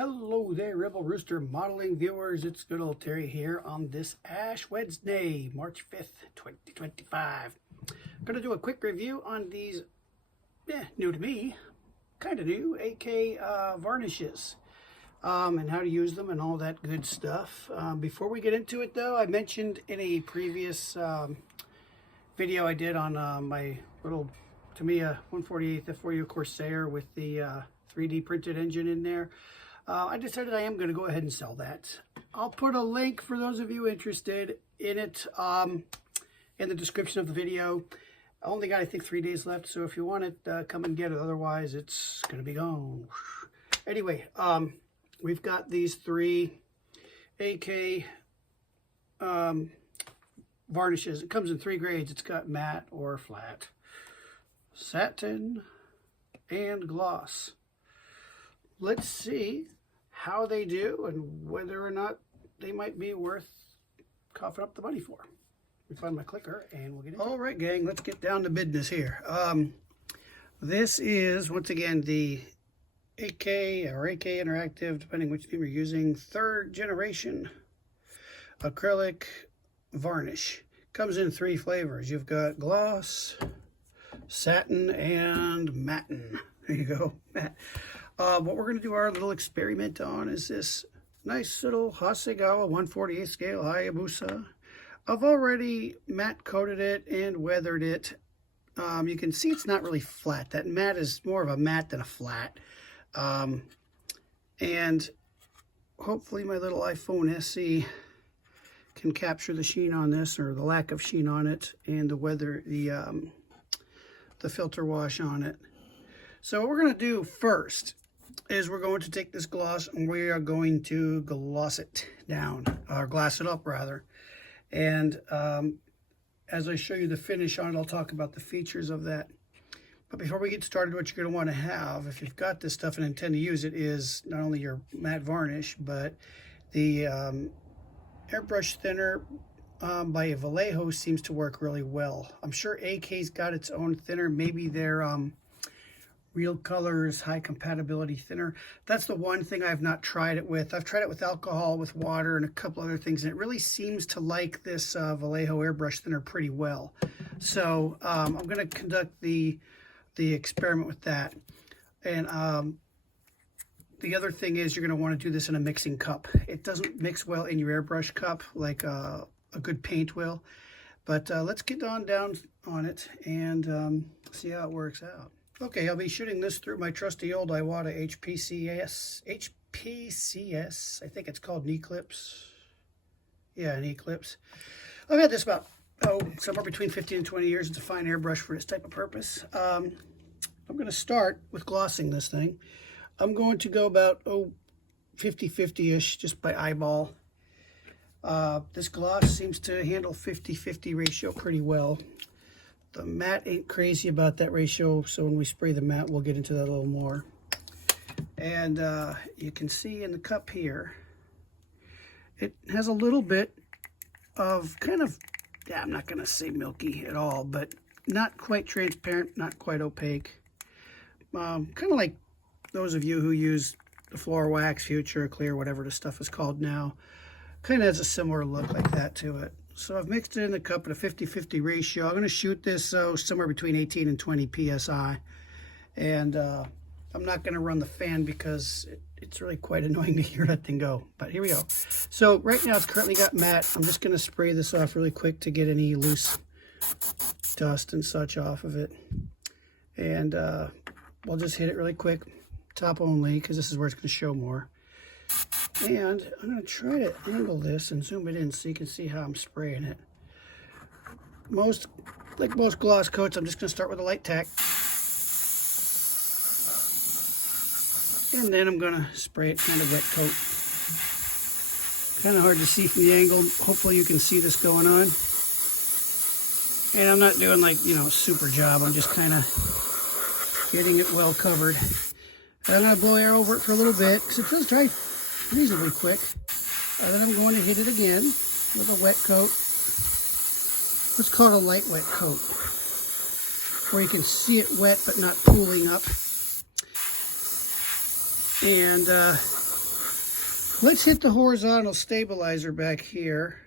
Hello there, Rebel Rooster modeling viewers. It's good old Terry here on this Ash Wednesday, March 5th, 2025. I'm going to do a quick review on these, new to me, kind of new, AK varnishes, and how to use them and all that good stuff. Before we get into it, though, I mentioned in a previous video I did on my little Tamiya 148th F4U Corsair with the 3D printed engine in there. I decided I am going to go ahead and sell that. I'll put a link for those of you interested in it in the description of the video. I only got, I think, 3 days left, so if you want it, come and get it. Otherwise, it's going to be gone. Anyway, we've got these three AK varnishes. It comes in 3 grades. It's got matte or flat, satin, and gloss. Let's see how they do and whether or not they might be worth coughing up the money for. Let me find my clicker and we'll get into it. All right, gang, let's get down to business here. This is, once again, the AK or AK Interactive, depending which name you're using, 3rd generation acrylic varnish. Comes in 3 flavors. You've got gloss, satin, and matten. There you go, matte. What we're going to do our little experiment on is this nice little Hasegawa 148 scale Hayabusa. I've already matte coated it and weathered it. You can see it's not really flat. That matte is more of a matte than a flat. And hopefully my little iPhone SE can capture the sheen on this, or the lack of sheen on it, and the filter wash on it. So what we're going to do first is we're going to take this gloss and we are going to gloss it down, or glass it up rather. And as I show you the finish on it, I'll talk about the features of that. But before we get started, what you're going to want to have, if you've got this stuff and intend to use it, is not only your matte varnish, but the airbrush thinner by Vallejo seems to work really well. I'm sure AK's got its own thinner, maybe their Real Colors high compatibility thinner. That's the one thing I've not tried it with. I've tried it with alcohol, with water, and a couple other things, and it really seems to like this Vallejo airbrush thinner pretty well. So I'm going to conduct the experiment with that. And the other thing is, you're going to want to do this in a mixing cup. It doesn't mix well in your airbrush cup like a good paint will. But let's get down on it and see how it works out. Okay, I'll be shooting this through my trusty old Iwata HPCS, I think it's called an Eclipse. Yeah, an Eclipse. I've had this about, somewhere between 15 and 20 years. It's a fine airbrush for this type of purpose. I'm going to start with glossing this thing. I'm going to go about, 50-50-ish, just by eyeball. This gloss seems to handle 50-50 ratio pretty well. The matte ain't crazy about that ratio, so when we spray the matte, we'll get into that a little more. And you can see in the cup here, it has a little bit of kind of, I'm not going to say milky at all, but not quite transparent, not quite opaque. Kind of like those of you who use the Floor Wax, Future, Clear, whatever the stuff is called now. Kind of has a similar look like that to it. So I've mixed it in the cup at a 50-50 ratio. I'm going to shoot this somewhere between 18 and 20 PSI. And I'm not going to run the fan because it's really quite annoying to hear that thing go. But here we go. So right now it's currently got matte. I'm just going to spray this off really quick to get any loose dust and such off of it. And we'll just hit it really quick, top only, because this is where it's going to show more. And I'm going to try to angle this and zoom it in so you can see how I'm spraying it. Like most gloss coats, I'm just going to start with a light tack. And then I'm going to spray it kind of wet coat. Kind of hard to see from the angle. Hopefully you can see this going on. And I'm not doing like, super job. I'm just kind of getting it well covered. And I'm going to blow air over it for a little bit because it does dry reasonably quick. Then I'm going to hit it again with a wet coat. Let's call it a light wet coat, where you can see it wet but not pooling up. And Let's hit the horizontal stabilizer back here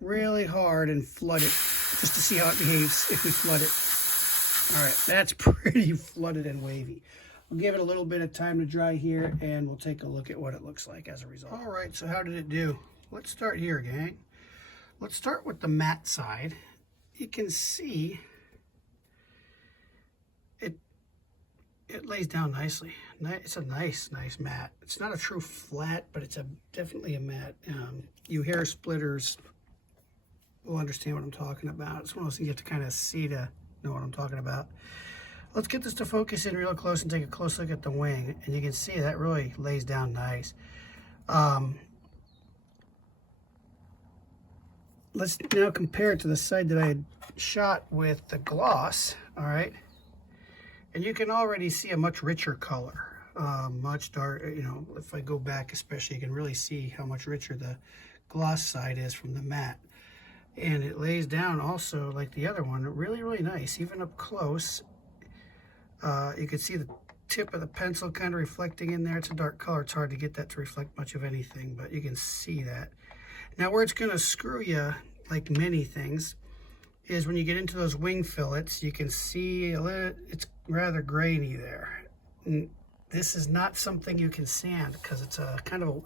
really hard and flood it, just to see how it behaves if we flood it. All right, that's pretty flooded and wavy. We'll give it a little bit of time to dry here, and we'll take a look at what it looks like as a result. All right, so how did it do? Let's start here, gang. Let's start with the matte side. You can see it lays down nicely. It's a nice matte. It's not a true flat, but it's definitely a matte. You hair splitters will understand what I'm talking about. It's one of those things you have to kind of see to know what I'm talking about. Let's get this to focus in real close and take a close look at the wing. And you can see that really lays down nice. Let's now compare it to the side that I had shot with the gloss, all right? And you can already see a much richer color, much darker. You know, if I go back especially, you can really see how much richer the gloss side is from the matte. And it lays down also like the other one, really nice. Even up close, you can see the tip of the pencil kind of reflecting in there. It's a dark color. It's hard to get that to reflect much of anything, but you can see that. Now where it's gonna screw you, like many things, is when you get into those wing fillets. You can see it's rather grainy there. And this is not something you can sand because it's a kind of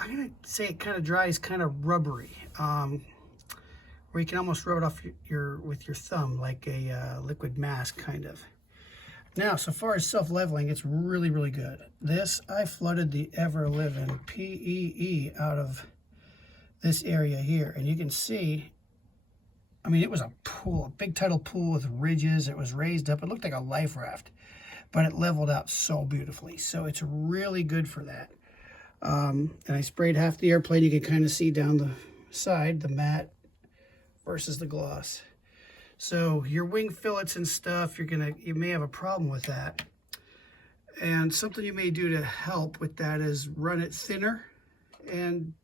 I'm gonna say it kind of dries kind of rubbery, where you can almost rub it off with your thumb like a liquid mask kind of. Now, so far as self-leveling, it's really good. This, I flooded the ever-living PEE out of this area here, and you can see, I mean, it was a pool, a big tidal pool with ridges. It was raised up. It looked like a life raft, but it leveled out so beautifully. So it's really good for that. And I sprayed half the airplane. You can kind of see down the side, the matte versus the gloss. So your wing fillets and stuff, you may have a problem with that. And something you may do to help with that is run it thinner and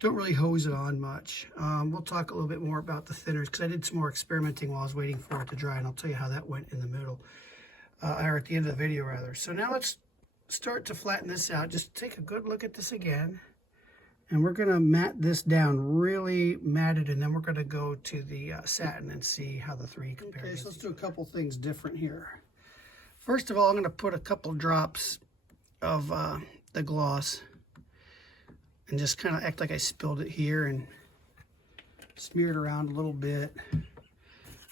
don't really hose it on much. We'll talk a little bit more about the thinners because I did some more experimenting while I was waiting for it to dry, and I'll tell you how that went in the middle, or at the end of the video rather. So now let's start to flatten this out. Just take a good look at this again. And we're gonna matte this down, really matted, and then we're gonna go to the satin and see how the three compare. Okay, so let's do a couple things different here. First of all, I'm gonna put a couple drops of the gloss and just kind of act like I spilled it here and smear it around a little bit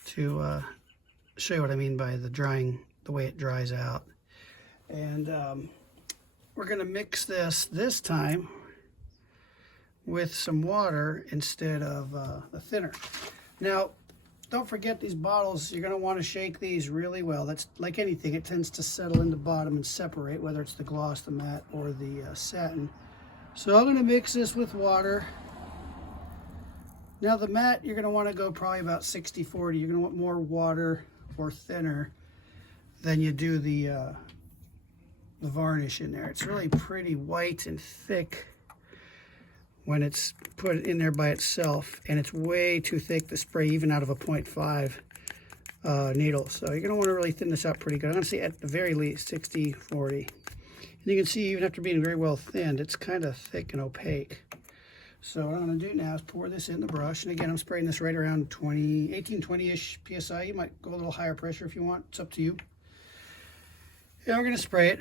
to show you what I mean by the drying, the way it dries out. And we're gonna mix this time with some water instead of the thinner. Now, don't forget these bottles, you're gonna wanna shake these really well. That's like anything, it tends to settle in the bottom and separate, whether it's the gloss, the matte, or the satin. So I'm gonna mix this with water. Now the matte, you're gonna wanna go probably about 60-40. You're gonna want more water or thinner than you do the varnish in there. It's really pretty white and thick when it's put in there by itself, and it's way too thick to spray even out of a 0.5 needle. So you're gonna wanna really thin this out pretty good. I'm gonna say at the very least 60-40. And you can see even after being very well thinned, it's kind of thick and opaque. So what I'm gonna do now is pour this in the brush. And again, I'm spraying this right around 18-20-ish PSI. You might go a little higher pressure if you want, it's up to you. And we're gonna spray it.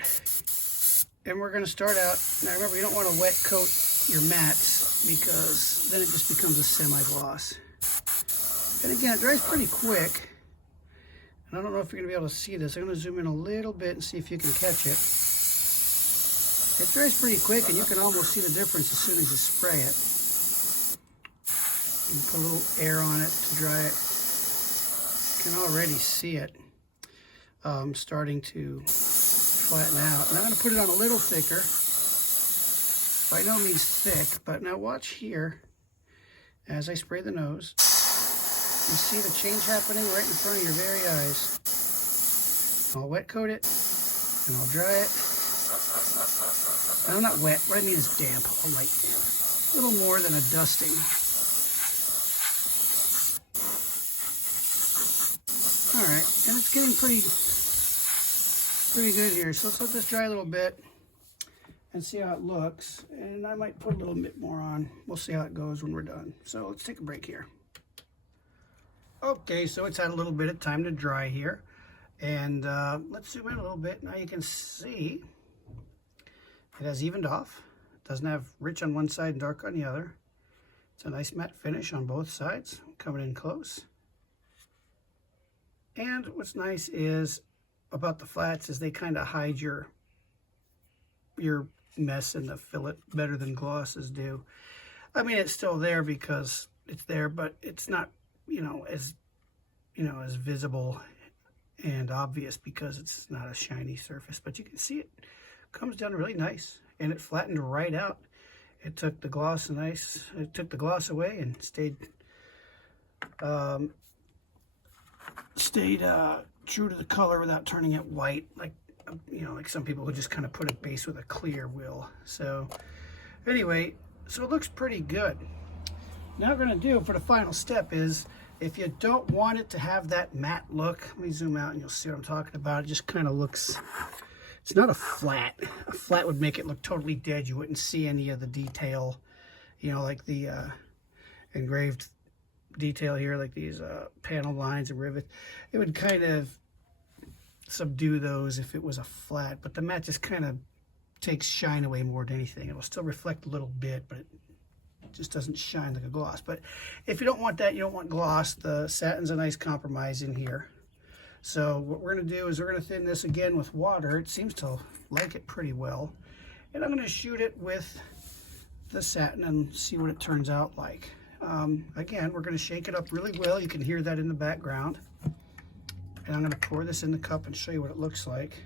And we're gonna start out, now remember, you don't wanna wet coat your mats because then it just becomes a semi-gloss. And again, it dries pretty quick. And I don't know if you're gonna be able to see this. I'm gonna zoom in a little bit and see if you can catch it. It dries pretty quick, and you can almost see the difference as soon as you spray it. You put a little air on it to dry it. You can already see it starting to flatten out. And I'm gonna put it on a little thicker. By no means thick, but now watch here as I spray the nose. You see the change happening right in front of your very eyes. I'll wet coat it and I'll dry it. No, not wet. What I mean is damp, a light damp. A little more than a dusting. All right, and it's getting pretty good here. So let's let this dry a little bit. and see how it looks. And I might put a little bit more on. We'll see how it goes when we're done. So let's take a break here. Okay, so it's had a little bit of time to dry here. And let's zoom in a little bit. Now you can see it has evened off. It doesn't have rich on one side and dark on the other. It's a nice matte finish on both sides, coming in close. And what's nice is about the flats is they kind of hide your mess in the fillet better than glosses do. I mean, it's still there because it's there, but it's not, as visible and obvious because it's not a shiny surface. But you can see it comes down really nice, and it flattened right out. It took the gloss away and stayed true to the color without turning it white, like some people who just kind of put a base with a clear will. So anyway, so it looks pretty good. Now what we're going to do for the final step is, if you don't want it to have that matte look, let me zoom out and you'll see what I'm talking about. It just kind of looks, it's not a flat. A flat would make it look totally dead. You wouldn't see any of the detail, like the engraved detail here, like these panel lines and rivets. It would kind of subdue those if it was a flat, but the matte just kind of takes shine away more than anything. It will still reflect a little bit, but it just doesn't shine like a gloss. But if you don't want that, you don't want gloss, the satin's a nice compromise in here. So what we're going to do is we're going to thin this again with water. It seems to like it pretty well. And I'm going to shoot it with the satin and see what it turns out like. Again, we're going to shake it up really well. You can hear that in the background. And I'm going to pour this in the cup and show you what it looks like.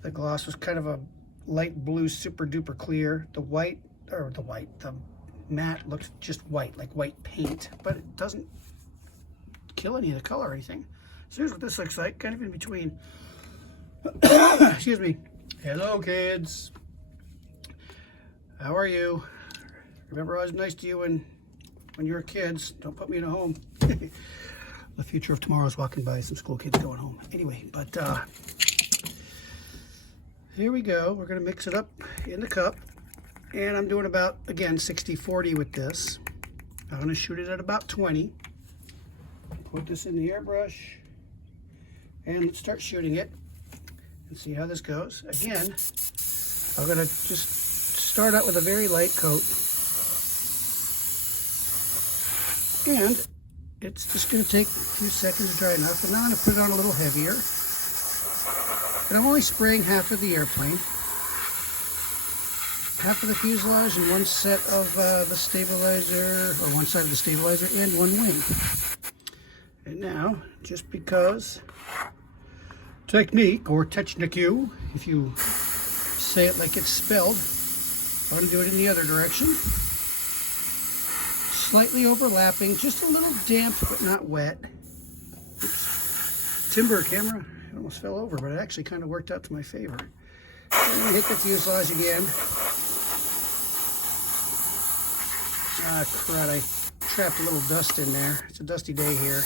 The gloss was kind of a light blue, super duper clear. The matte looks just white, like white paint, but it doesn't kill any of the color or anything. So here's what this looks like, kind of in between. Excuse me. Hello, kids. How are you? Remember, I was nice to you when you were kids. Don't put me in a home. The future of tomorrow is walking by, some school kids going home. Anyway, but here we go. We're going to mix it up in the cup. And I'm doing about, again, 60-40 with this. I'm going to shoot it at about 20. Put this in the airbrush. And let's start shooting it and see how this goes. Again, I'm going to just start out with a very light coat. And it's just going to take a few seconds to dry enough. And now I'm going to put it on a little heavier. And I'm only spraying half of the airplane, half of the fuselage, and one set of the stabilizer, or one side of the stabilizer, and one wing. And now, just because technique, or technique, if you say it like it's spelled, I'm going to do it in the other direction. Slightly overlapping, just a little damp, but not wet. Oops. Timber camera, it almost fell over, but it actually kind of worked out to my favor. I'm going to hit the fuselage again. Ah, crud, I trapped a little dust in there. It's a dusty day here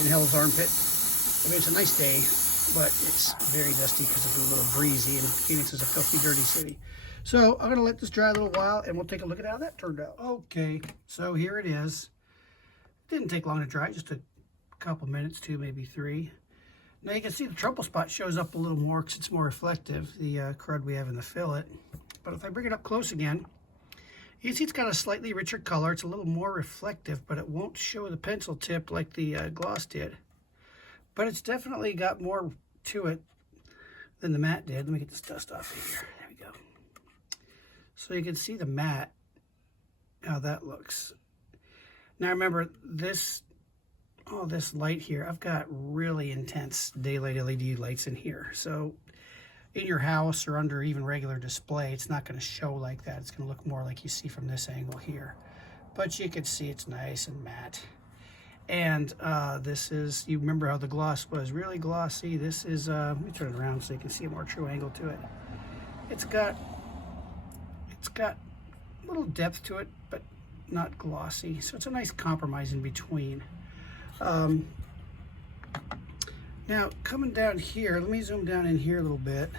in Hell's Armpit. I mean, it's a nice day, but it's very dusty because it's a little breezy, and Phoenix is a filthy, dirty city. So I'm going to let this dry a little while, and we'll take a look at how that turned out. Okay, so here it is. It didn't take long to dry, just a couple minutes, 2, maybe 3. Now you can see the trouble spot shows up a little more because it's more reflective, the crud we have in the fillet. But if I bring it up close again, you can see it's got a slightly richer color. It's a little more reflective, but it won't show the pencil tip like the gloss did. But it's definitely got more to it than the matte did. Let me get this dust off of here. There we go. So you can see the matte, how that looks. Now remember, this light here, I've got really intense daylight LED lights in here. So in your house or under even regular display, it's not going to show like that. It's going to look more like you see from this angle here. But you can see it's nice and matte. And this is, you remember how the gloss was really glossy. This is, let me turn it around so you can see a more true angle to it. It's got a little depth to it, but not glossy. So it's a nice compromise in between. Now coming down here, let me zoom down in here a little bit.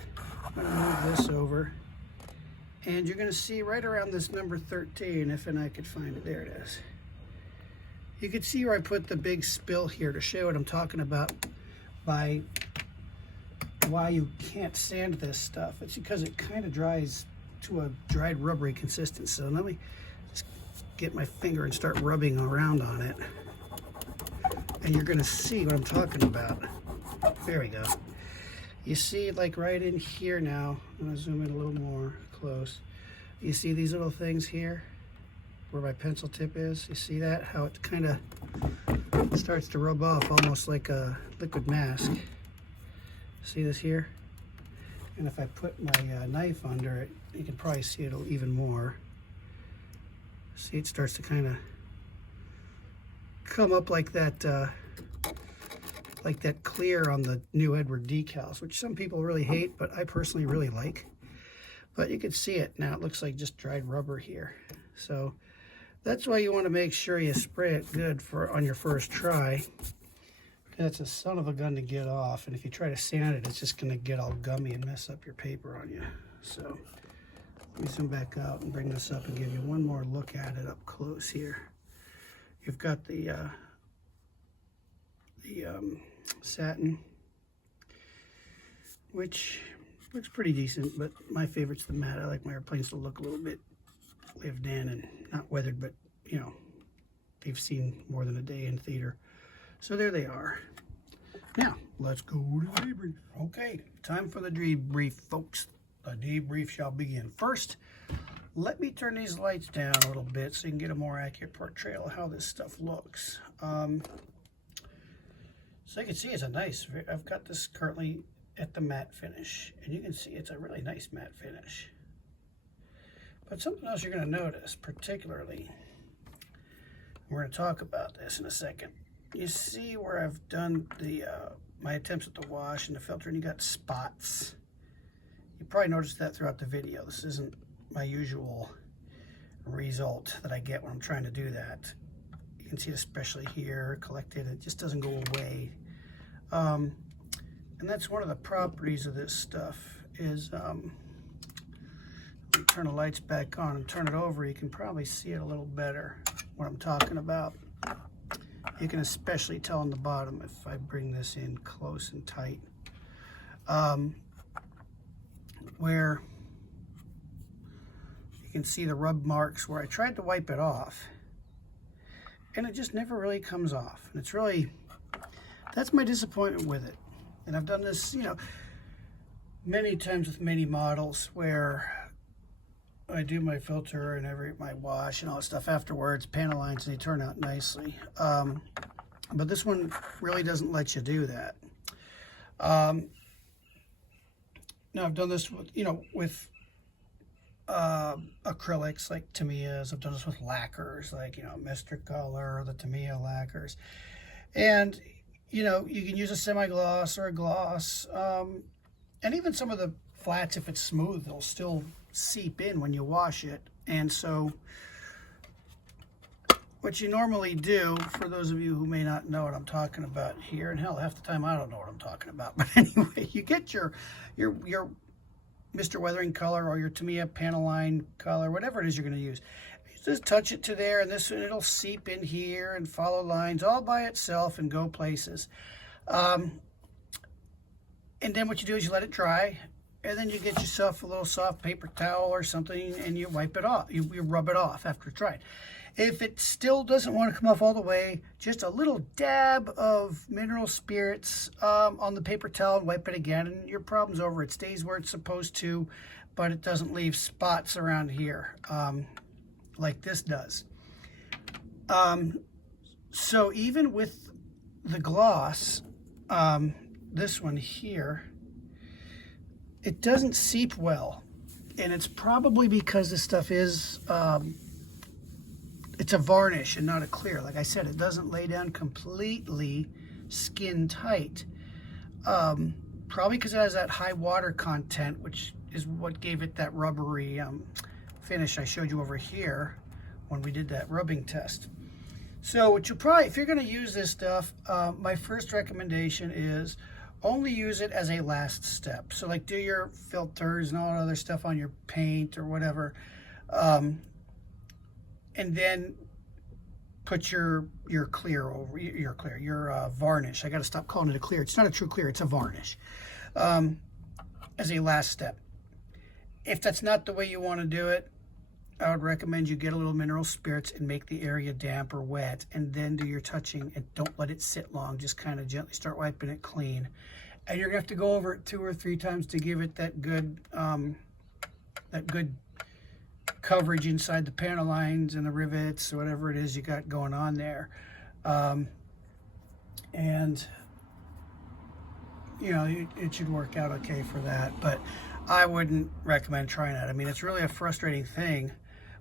I'm going to move this over. And you're going to see right around this number 13, if and I could find it. There it is. You can see where I put the big spill here to show what I'm talking about by why you can't sand this stuff. It's because it kind of dries to a dried rubbery consistency. So let me just get my finger and start rubbing around on it. And you're going to see what I'm talking about. There we go. You see, like right in here now, I'm going to zoom in a little more close. You see these little things here where my pencil tip is? You see that? How it kind of starts to rub off almost like a liquid mask. See this here? And if I put my knife under it, you can probably see it even more. See, it starts to kind of come up like that clear on the New Edward decals, which some people really hate, but I personally really like. But you can see it now. It looks like just dried rubber here. So that's why you want to make sure you spray it good on your first try. It's a son of a gun to get off, and if you try to sand it, it's just going to get all gummy and mess up your paper on you. So let me zoom back out and bring this up and give you one more look at it up close here. You've got the satin, which looks pretty decent, but my favorite's the matte. I like my airplanes to look a little bit lived in and not weathered, but you know, they've seen more than a day in theater. So there they are. Now, let's go to the debrief. Okay, time for the debrief, folks. The debrief shall begin. First, let me turn these lights down a little bit so you can get a more accurate portrayal of how this stuff looks. So you can see it's a nice, I've got this currently at the matte finish, and you can see it's a really nice matte finish. But something else you're going to notice, particularly, we're going to talk about this in a second. You see where I've done the my attempts at the wash and the filter, and you got spots. You probably noticed that throughout the video. This isn't my usual result that I get when I'm trying to do that. You can see it especially here, collected. It just doesn't go away. And that's one of the properties of this stuff is, let me turn the lights back on and turn it over. You can probably see it a little better, what I'm talking about. You can especially tell on the bottom if I bring this in close and tight, where you can see the rub marks where I tried to wipe it off and it just never really comes off. And it's really, that's my disappointment with it. And I've done this, you know, many times with many models where I do my filter and my wash and all that stuff afterwards, panel lines, and they turn out nicely. But this one really doesn't let you do that. Now I've done this with, you know, with acrylics like Tamiya's. I've done this with lacquers like, you know, Mr. Color or the Tamiya lacquers. And, you know, you can use a semi-gloss or a gloss. And even some of the flats, if it's smooth, they'll still seep in when you wash it. And so what you normally do, for those of you who may not know what I'm talking about here, and hell, half the time I don't know what I'm talking about, but anyway, you get your Mr. Weathering color or your Tamiya panel line color, whatever it is you're going to use. You just touch it to there, and it'll seep in here and follow lines all by itself and go places. And then what you do is you let it dry, and then you get yourself a little soft paper towel or something, and you wipe it off. You rub it off after it's dried. If it still doesn't want to come off all the way, just a little dab of mineral spirits on the paper towel and wipe it again, and your problem's over. It stays where it's supposed to, but it doesn't leave spots around here like this does. So even with the gloss, this one here, it doesn't seep well, and it's probably because this stuff is it's a varnish and not a clear. Like I said, it doesn't lay down completely skin tight. Probably because it has that high water content, which is what gave it that rubbery finish I showed you over here when we did that rubbing test. So what you probably, if you're going to use this stuff, my first recommendation is only use it as a last step. So like do your filters and all that other stuff on your paint or whatever. And then put your clear over, your varnish. I got to stop calling it a clear. It's not a true clear, it's a varnish. As a last step. If that's not the way you want to do it, I would recommend you get a little mineral spirits and make the area damp or wet, and then do your touching, and don't let it sit long. Just kind of gently start wiping it clean. And you're gonna have to go over it 2 or 3 times to give it that good coverage inside the panel lines and the rivets or whatever it is you got going on there. And you know, it should work out okay for that, but I wouldn't recommend trying that. I mean, it's really a frustrating thing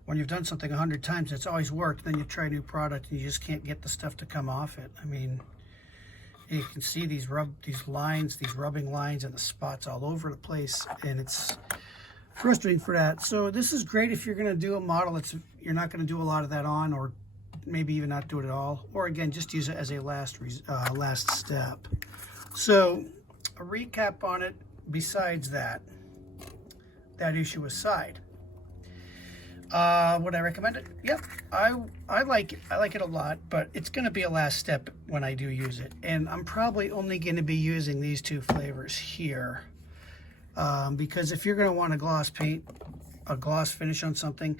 when you've done something 100 times, it's always worked, then you try a new product and you just can't get the stuff to come off it. I mean, you can see these lines, these rubbing lines and the spots all over the place, and it's frustrating for that. So this is great if you're gonna do a model that's, you're not gonna do a lot of that on, or maybe even not do it at all, or again, just use it as a last step. So a recap on it, besides that issue aside, would I recommend it? Yep, I like it. I like it a lot, but it's going to be a last step when I do use it, and I'm probably only going to be using these 2 flavors here, because if you're going to want a gloss paint, a gloss finish on something,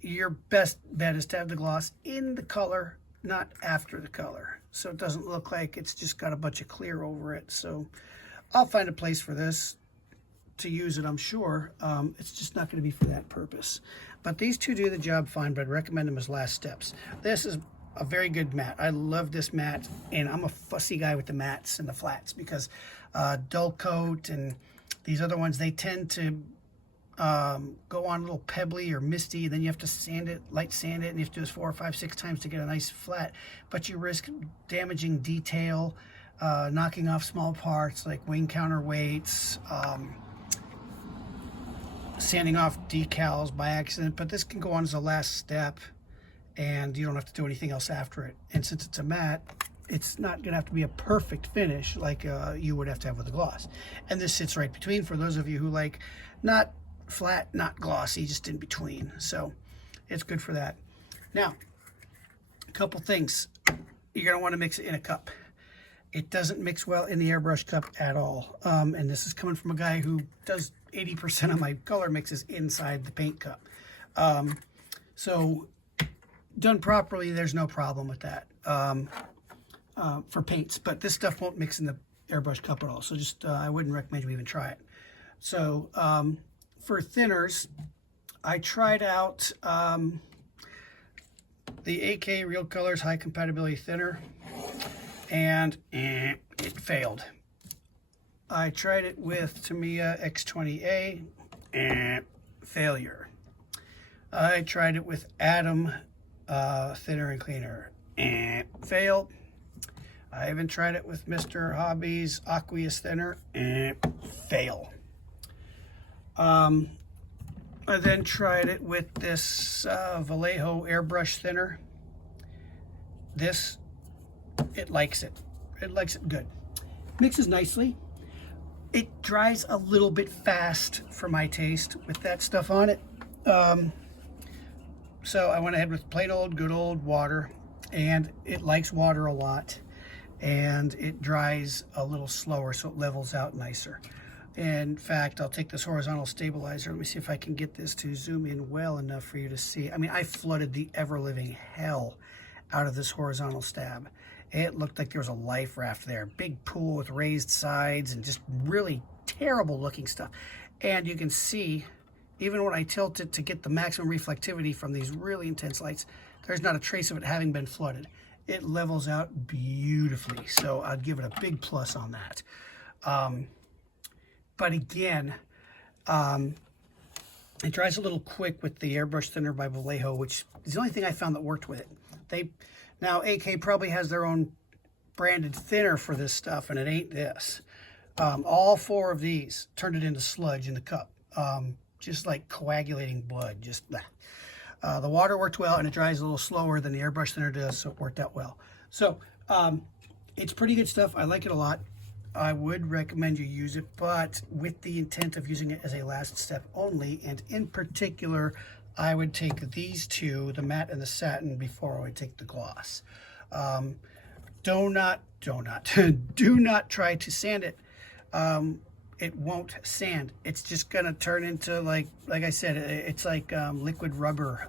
your best bet is to have the gloss in the color, not after the color, so it doesn't look like it's just got a bunch of clear over it. So I'll find a place for this to use it, I'm sure. It's just not going to be for that purpose. But these 2 do the job fine, but I'd recommend them as last steps. This is a very good matte. I love this matte, and I'm a fussy guy with the mattes and the flats, because dull coat and these other ones, they tend to go on a little pebbly or misty, then you have to sand it, light sand it, and you have to do this 4 or 5, 6 times to get a nice flat, but you risk damaging detail, knocking off small parts like wing counterweights, sanding off decals by accident. But this can go on as a last step, and you don't have to do anything else after it. And since it's a matte, it's not going to have to be a perfect finish like you would have to have with a gloss. And this sits right between for those of you who like not flat, not glossy, just in between. So it's good for that. Now, a couple things. You're going to want to mix it in a cup. It doesn't mix well in the airbrush cup at all. And this is coming from a guy who does 80% of my color mixes inside the paint cup. So done properly, there's no problem with that for paints. But this stuff won't mix in the airbrush cup at all. So just, I wouldn't recommend you even try it. So for thinners, I tried out the AK Real Colors High Compatibility Thinner, and it failed. I tried it with Tamiya X20A, failure. I tried it with Atom Thinner and Cleaner, failed. I even tried it with Mr. Hobby's Aqueous Thinner, fail. I then tried it with this Vallejo Airbrush Thinner. This, it likes it. It likes it good. Mixes nicely. It dries a little bit fast for my taste with that stuff on it. So I went ahead with plain old, good old water, and it likes water a lot, and it dries a little slower, so it levels out nicer. In fact, I'll take this horizontal stabilizer. Let me see if I can get this to zoom in well enough for you to see. I mean, I flooded the ever-living hell out of this horizontal stab. It looked like there was a life raft there. Big pool with raised sides and just really terrible looking stuff. And you can see, even when I tilt it to get the maximum reflectivity from these really intense lights, there's not a trace of it having been flooded. It levels out beautifully. So I'd give it a big plus on that. But again, it dries a little quick with the airbrush thinner by Vallejo, which is the only thing I found that worked with it. Now, AK probably has their own branded thinner for this stuff, and it ain't this. All 4 of these turned it into sludge in the cup, just like coagulating blood. Just the water worked well, and it dries a little slower than the airbrush thinner does, so it worked out well. So it's pretty good stuff. I like it a lot. I would recommend you use it, but with the intent of using it as a last step only. And in particular, I would take these two, the matte and the satin, before I would take the gloss. Do not try to sand it. It won't sand. It's just gonna turn into like I said, it's like liquid rubber.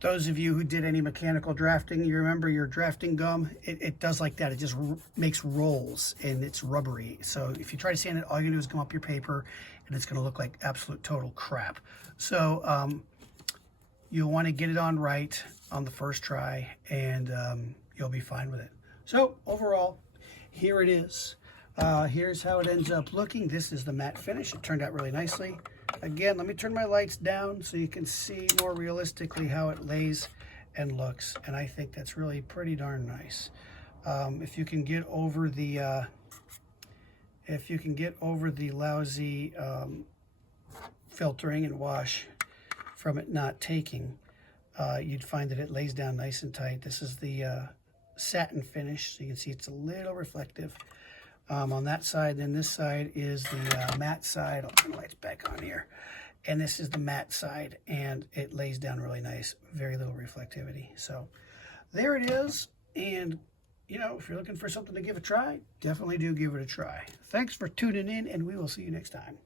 Those of you who did any mechanical drafting, you remember your drafting gum, it does like that. It just makes rolls and it's rubbery. So if you try to sand it, all you do is gum up your paper and it's gonna look like absolute total crap. So you'll wanna get it on right on the first try, and you'll be fine with it. So overall, here it is. Here's how it ends up looking. This is the matte finish. It turned out really nicely. Again, let me turn my lights down so you can see more realistically how it lays and looks. And I think that's really pretty darn nice. If you can get over the lousy filtering and wash from it not taking, you'd find that it lays down nice and tight. This is the satin finish, so you can see it's a little reflective. On that side, then this side is the matte side. I'll turn the lights back on here. And this is the matte side, and it lays down really nice. Very little reflectivity. So there it is. And, you know, if you're looking for something to give a try, definitely do give it a try. Thanks for tuning in, and we will see you next time.